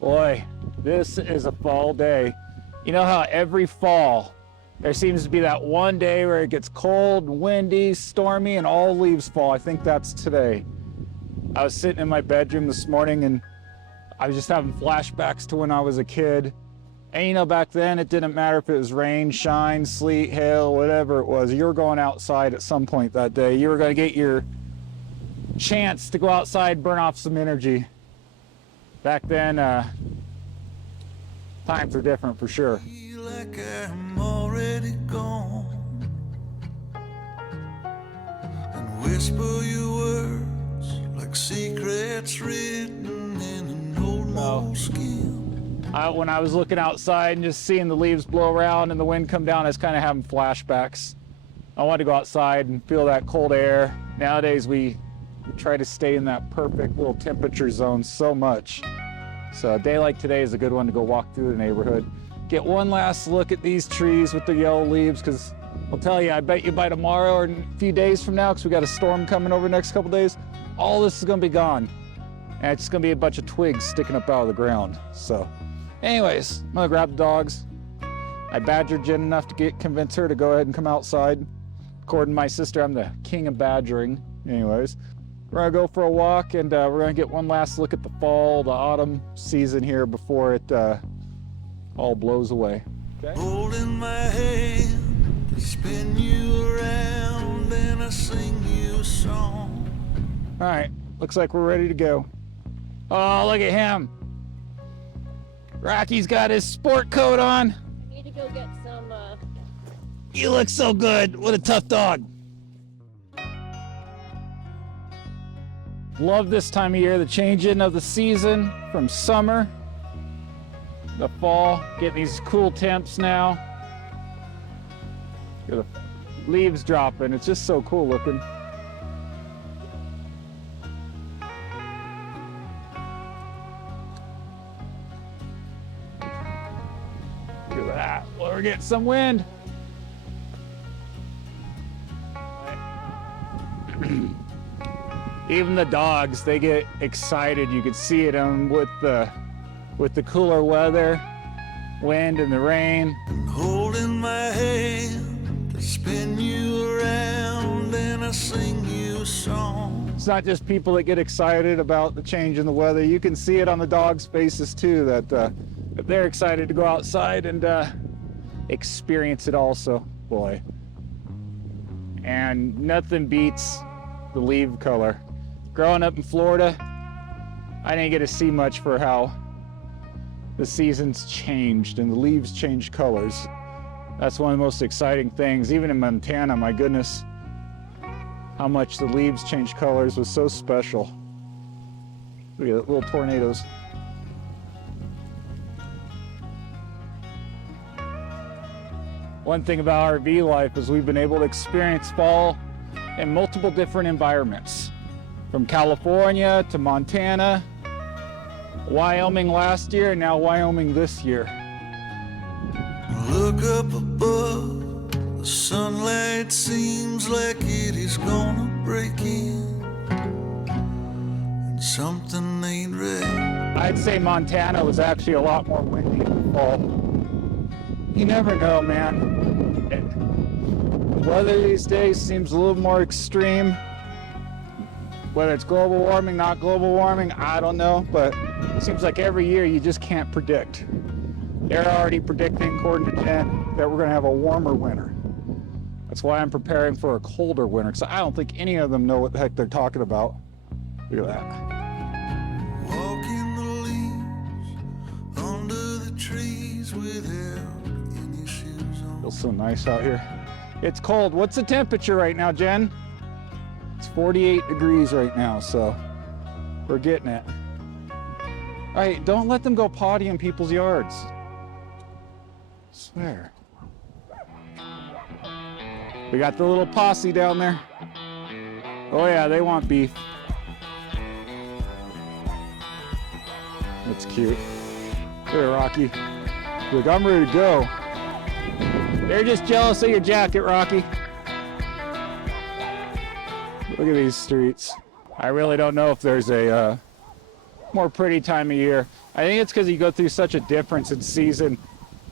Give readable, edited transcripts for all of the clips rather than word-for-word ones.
Boy, this is a fall day. You know how every fall there seems to be that one day where it gets cold, windy, stormy, and all leaves fall. I think that's today. I was sitting in my bedroom this morning and I was just having flashbacks to when I was a kid. And you know, back then it didn't matter if it was rain, shine, sleet, hail, whatever it was. You were going outside at some point that day. You were going to get your chance to go outside, burn off some energy. Back then, times are different for sure. Like I'm already gone, and whisper your words like secrets written in an old moleskin. When I was looking outside and just seeing the leaves blow around and the wind come down, I was kind of having flashbacks. I wanted to go outside and feel that cold air. Nowadays, we try to stay in that perfect little temperature zone so much. So a day like today is a good one to go walk through the neighborhood. Get one last look at these trees with the yellow leaves, because I'll tell you, I bet you by tomorrow or a few days from now, because we got a storm coming over the next couple days, all this is going to be gone. And it's just going to be a bunch of twigs sticking up out of the ground. So anyways, I'm going to grab the dogs. I badgered Jen enough to convince her to go ahead and come outside. According to my sister, I'm the king of badgering. Anyways, we're going to go for a walk, and we're going to get one last look at the fall, the autumn season here before it all blows away. Okay. Holding my hand to spin you around, and I sing you a song. All right, looks like we're ready to go. Oh, look at him. Rocky's got his sport coat on. Need to go get some. You look so good. What a tough dog. Love this time of year, the changing of the season from summer the fall, getting these cool temps now. Look at the leaves dropping. It's just so cool looking. Look at that. Well, we're getting some wind. Even the dogs, they get excited. You can see it with the cooler weather, wind and the rain. And holding my hand to spin you around, and I sing you a song. It's not just people that get excited about the change in the weather. You can see it on the dogs' faces too, that they're excited to go outside and experience it also. Boy. And nothing beats the leaf color. Growing up in Florida, I didn't get to see much for how the seasons changed and the leaves changed colors. That's one of the most exciting things. Even in Montana, my goodness, how much the leaves changed colors was so special. Look at the little tornadoes. One thing about RV life is we've been able to experience fall in multiple different environments. From California to Montana, Wyoming last year, and now Wyoming this year. Look up above, the sunlight seems like it is gonna break in, and something ain't right. I'd say Montana was actually a lot more windy in the fall. You never know, man. The weather these days seems a little more extreme. Whether it's global warming, not global warming, I don't know, but it seems like every year you just can't predict. They're already predicting, according to Jen, that we're going to have a warmer winter. That's why I'm preparing for a colder winter, because I don't think any of them know what the heck they're talking about. Look at that. Walking the leaves under the trees without any shoes on. Feels so nice out here. It's cold. What's the temperature right now, Jen? It's 48 degrees right now, so we're getting it. All right, don't let them go potty in people's yards. I swear. We got the little posse down there. Oh yeah, they want beef. That's cute. There, Rocky. Look, I'm ready to go. They're just jealous of your jacket, Rocky. Look at these streets. I really don't know if there's a more pretty time of year. I think it's because you go through such a difference in season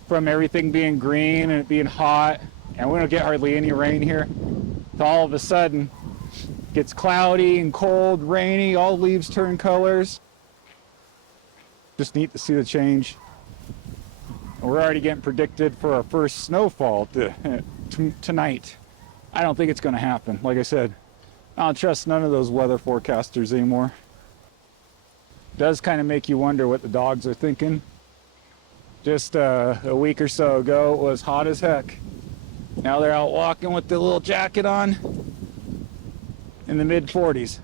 from everything being green and it being hot, and we don't get hardly any rain here, to all of a sudden it gets cloudy and cold, rainy, all leaves turn colors. Just neat to see the change. We're already getting predicted for our first snowfall tonight. I don't think it's going to happen. Like I said, I don't trust none of those weather forecasters anymore. It does kind of make you wonder what the dogs are thinking. Just a week or so ago, it was hot as heck. Now they're out walking with the little jacket on in the mid-40s.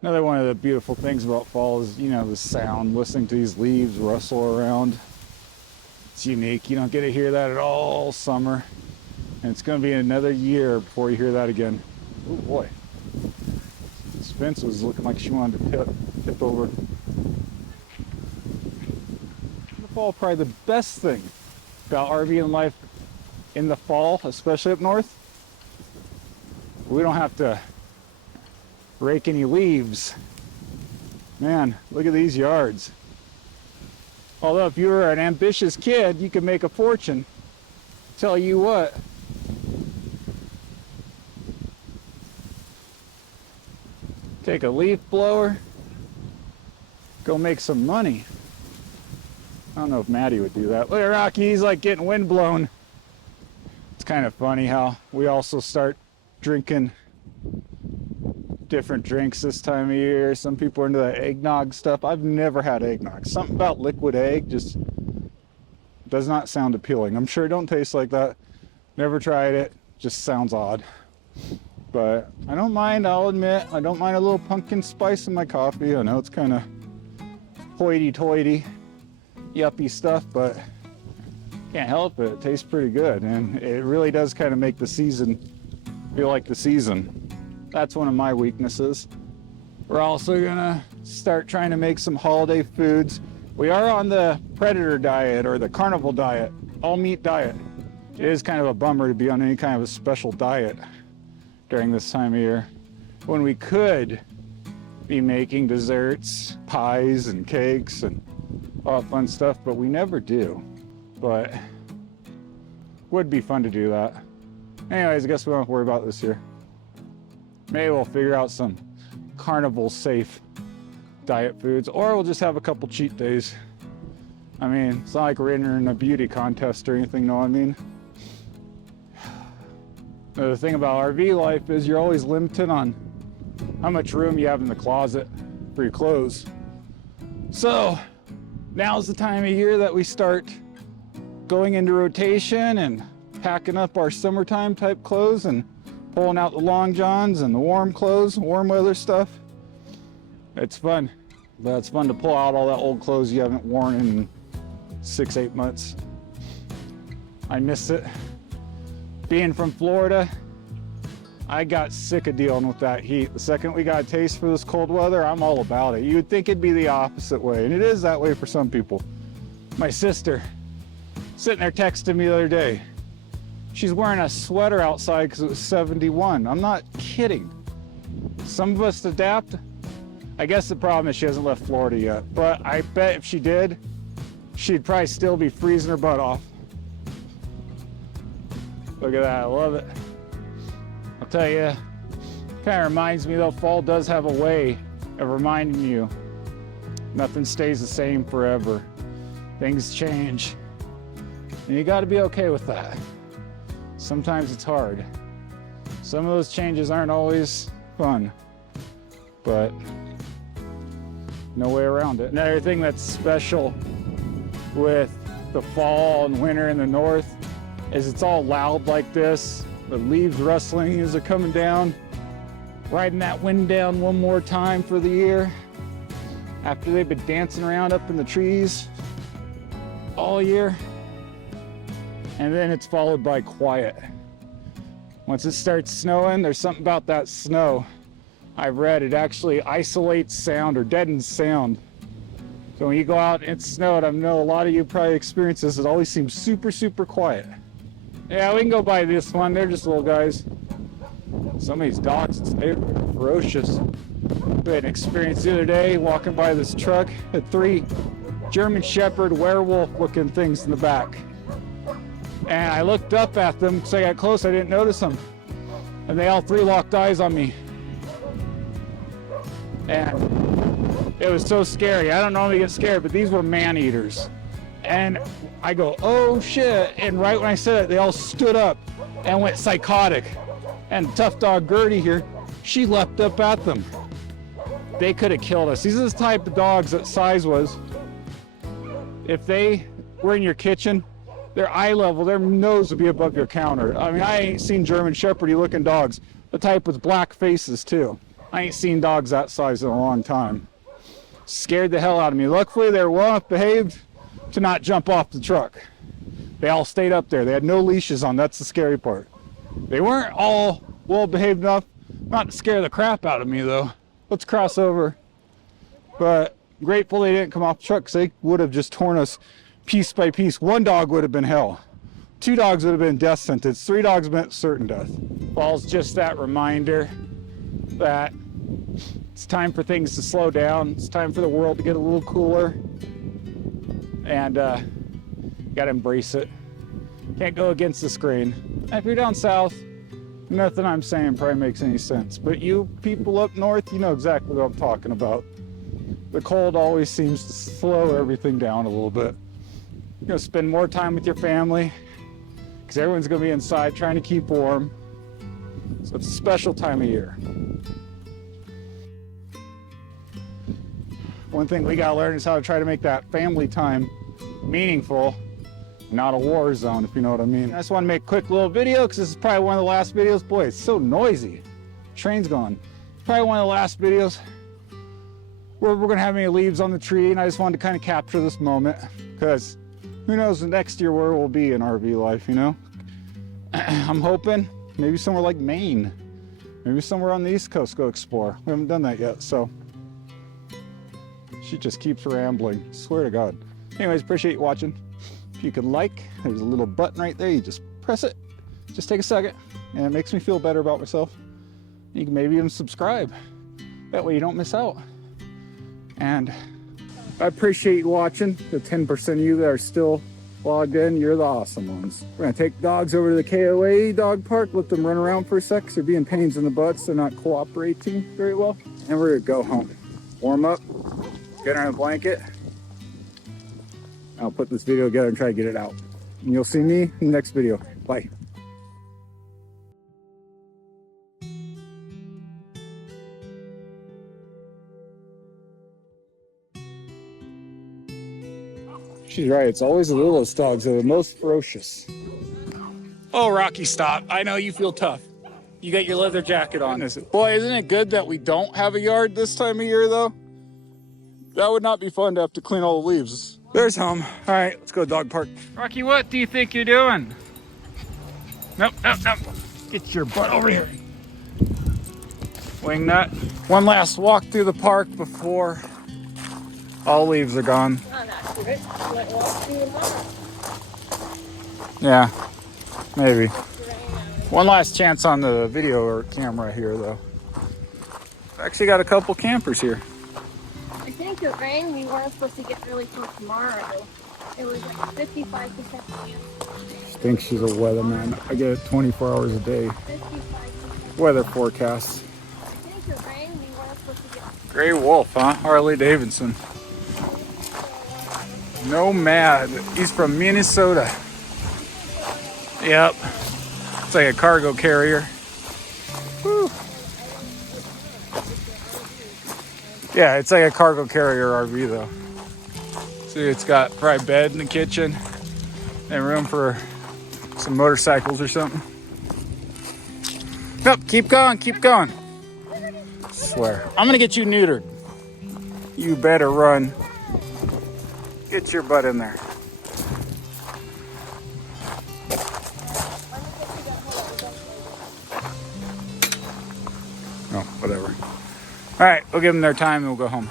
Another one of the beautiful things about fall is, you know, the sound, listening to these leaves rustle around. It's unique. You don't get to hear that at all summer. And it's going to be another year before you hear that again. Oh boy. Spence was looking like she wanted to tip over. In the fall, probably the best thing about RVing life in the fall, especially up north, we don't have to rake any leaves. Man, look at these yards. Although if you were an ambitious kid, you could make a fortune. Tell you what. Take a leaf blower, go make some money. I don't know if Maddie would do that. Look at Rocky, he's like getting wind blown. It's kind of funny how we also start drinking different drinks this time of year. Some people are into that eggnog stuff. I've never had eggnog. Something about liquid egg just does not sound appealing. I'm sure it don't taste like that. Never tried it. Just sounds odd. But I don't mind, I'll admit. I don't mind a little pumpkin spice in my coffee. I know it's kind of hoity-toity, yuppie stuff, but can't help it. It tastes pretty good. And it really does kind of make the season feel like the season. That's one of my weaknesses. We're also gonna start trying to make some holiday foods. We are on the predator diet or the carnival diet, all meat diet. It is kind of a bummer to be on any kind of a special diet during this time of year when we could be making desserts, pies and cakes and all that fun stuff, but we never do. But would be fun to do that. Anyways, I guess we don't have to worry about this year. Maybe we'll figure out some carnival safe diet foods, or we'll just have a couple cheat days. I mean, it's not like we're entering a beauty contest or anything, know what I mean? The thing about RV life is you're always limited on how much room you have in the closet for your clothes. So now's the time of year that we start going into rotation and packing up our summertime type clothes and pulling out the long johns and the warm clothes, warm weather stuff. It's fun. But it's fun to pull out all that old clothes you haven't worn in 6-8 months. I miss it. Being from Florida, I got sick of dealing with that heat. The second we got a taste for this cold weather, I'm all about it. You'd think it'd be the opposite way, and it is that way for some people. My sister, sitting there texting me the other day. She's wearing a sweater outside because it was 71. I'm not kidding. Some of us adapt. I guess the problem is she hasn't left Florida yet, but I bet if she did, she'd probably still be freezing her butt off. Look at that, I love it. I'll tell you, kind of reminds me though, fall does have a way of reminding you nothing stays the same forever. Things change, and you got to be okay with that. Sometimes it's hard. Some of those changes aren't always fun, but no way around it. Another thing that's special with the fall and winter in the north is it's all loud like this. The leaves rustling as they're coming down. Riding that wind down one more time for the year. After they've been dancing around up in the trees all year. And then it's followed by quiet. Once it starts snowing, there's something about that snow. I've read it actually isolates sound or deadens sound. So when you go out and it's snowed, I know a lot of you probably experience this, it always seems super, super quiet. Yeah, we can go by this one, they're just little guys. Some of these dogs, they're ferocious. We had an experience the other day walking by this truck. Had 3 German Shepherd werewolf looking things in the back. And I looked up at them because I got close, I didn't notice them. And they all 3 locked eyes on me. And it was so scary. I don't normally get scared, but these were man-eaters. And I go, oh shit. And right when I said it, they all stood up and went psychotic. And tough dog Gertie here, she leapt up at them. They could have killed us. These are the type of dogs that Size was. If they were in your kitchen, their eye level, their nose would be above your counter. I mean, I ain't seen German Shepherd-y looking dogs. The type with black faces too. I ain't seen dogs that size in a long time. Scared the hell out of me. Luckily, they were well enough behaved to not jump off the truck. They all stayed up there. They had no leashes on. That's the scary part. They weren't all well behaved enough not to scare the crap out of me though. Let's cross over. But grateful they didn't come off the truck because they would have just torn us piece by piece. 1 dog would have been hell. 2 dogs would have been death sentence. 3 dogs meant certain death. Fall's just that reminder that it's time for things to slow down. It's time for the world to get a little cooler. And gotta embrace it. Can't go against the grain. If you're down south, nothing I'm saying probably makes any sense. But you people up north, you know exactly what I'm talking about. The cold always seems to slow everything down a little bit. You're gonna spend more time with your family because everyone's gonna be inside trying to keep warm. So it's a special time of year. One thing we gotta learn is how to try to make that family time meaningful, not a war zone, if you know what I mean. I just want to make a quick little video because this is probably one of the last videos. Boy, it's so noisy. Train's gone. Probably one of the last videos where we're gonna have any leaves on the tree, and I just wanted to kind of capture this moment because who knows the next year where we'll be in RV life, you know? I'm hoping maybe somewhere like Maine, maybe somewhere on the East Coast, go explore. We haven't done that yet, so she just keeps rambling, swear to God. Anyways, appreciate you watching. If you could like, there's a little button right there, you just press it, just take a second, and it makes me feel better about myself. You can maybe even subscribe, that way you don't miss out. And I appreciate you watching. The 10% of you that are still logged in, you're the awesome ones. We're gonna take dogs over to the KOA dog park, let them run around for a sec, because they're being pains in the butts, they're not cooperating very well. And we're gonna go home, warm up, get on a blanket. I'll put this video together and try to get it out. And you'll see me in the next video. Bye. She's right, it's always the littlest dogs that are the most ferocious. Oh, Rocky, stop. I know you feel tough. You got your leather jacket on. Boy, isn't it good that we don't have a yard this time of year, though? That would not be fun to have to clean all the leaves. There's home. All right, let's go to dog park. Rocky, what do you think you're doing? Nope, nope, nope. Get your butt over here. Wingnut. One last walk through the park before all leaves are gone. Yeah, maybe. One last chance on the video or camera here, though. Actually got a couple campers here. I think it rained. We weren't supposed to get really till tomorrow. It was like 55% chance. She thinks she's a weatherman. I get it 24 hours a day. 55%. Weather forecasts. I think it rained. We weren't supposed to get. Gray Wolf, huh? Harley Davidson. Nomad. He's from Minnesota. Yep. It's like a cargo carrier. Whew. Yeah, it's like a cargo carrier RV though. See, it's got probably bed in the kitchen and room for some motorcycles or something. Nope, keep going, keep going. I swear. I'm gonna get you neutered. You better run. Get your butt in there. No, whatever. All right, we'll give them their time and we'll go home.